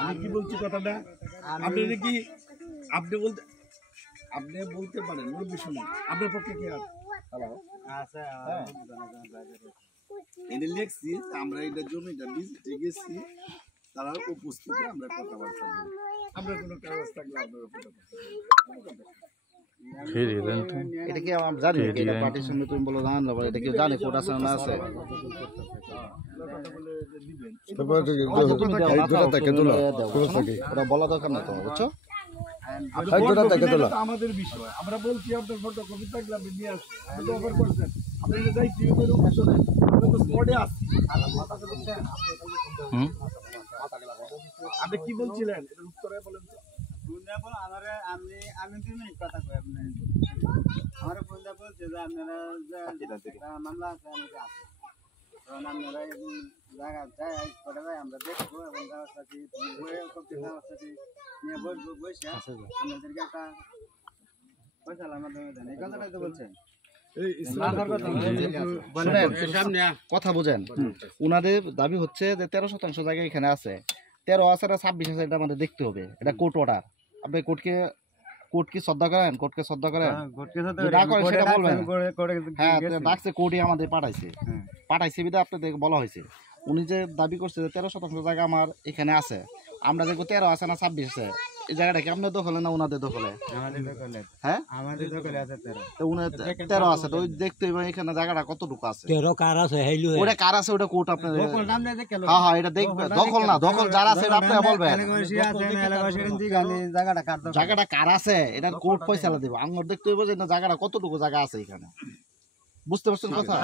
আমি কি বলছি কথাটা আপনি কি আপনি বলতে পারেন মুরব্বী শুনুন আপনার পক্ষে কি আর হ্যালো আচ্ছা এটা লিখছি আমরা এটা জমিটা ভিজিটে গেছি তারা উপস্থিতি আমরা কথাবার্তা বলি আমরা কোনো কাগজ থাকলে আপনার উপরে এটা কি আমরা জানি এটা পার্টিশন তুমি বলো জানেন না এটা কি জানে কোড আছে না আছে ওটা বলা দরকার না তো বুঝছো আমাদের বিষয় আমরা বলছি আপনার ফটোকপি থাকলে আপনি নিয়ে আসুন আপনি তো অফার করছেন আপনি যাই টিভিতে শুনেন আমরা তো স্পটে আসছি আপনি কি বলছিলেন এটার উত্তরে বলেন তো আমি 2 মিনিট কথা কই আপনি আমার ফোনটা বলছে যে আপনারা মামলা আছে কারণ আপনারা জায়গা যাই করে ভাই আমরা দেখবো এবং তার সাথে নিয়ে বসবো বসে আপনাদেরকে একটা পয়সার মাধ্যমে দেন এই কথাটাই তো বলছেন কথা বুঝেন উনাদের দাবি হচ্ছে যে 13% জায়গা এখানে আছে 13 আছে 26 আছে এটা আমাদের দেখতে হবে এটা কোর্ট অর্ডার আপনি কোর্ট কি শ্রদ্ধা করেন কোর্টকে শ্রদ্ধা করেন হ্যাঁ ডাকছে কোর্টই আমাদের পাঠাইছে বিধায় আপনাদের বলা হয়েছে উনি যে দাবি করছে যে 13% জায়গা আমার এখানে আছে আমরা দেখবো 13 আছে না 26 আছে এই জায়গাটা কি আপনার দখলে না ওনাদের দখলে হ্যাঁ আমাদের দখলে আছে 13 আছে তো ওই দেখতে হবে এখানে জায়গাটা কতটুকু আছে 13 কার আছে ওটা কার আছে ওটা কোর্ট আপনাদের হ্যাঁ হ্যাঁ এটা দেখবে দখল না দখল যারা আছে আপনারা বলবেন জায়গাটা কার আছে এটা কোর্ট ফয়সালা দেব আমরা দেখতে হবে যে জায়গাটা কতটুকু জায়গা আছে এখানে বুঝতে পারছেন কথা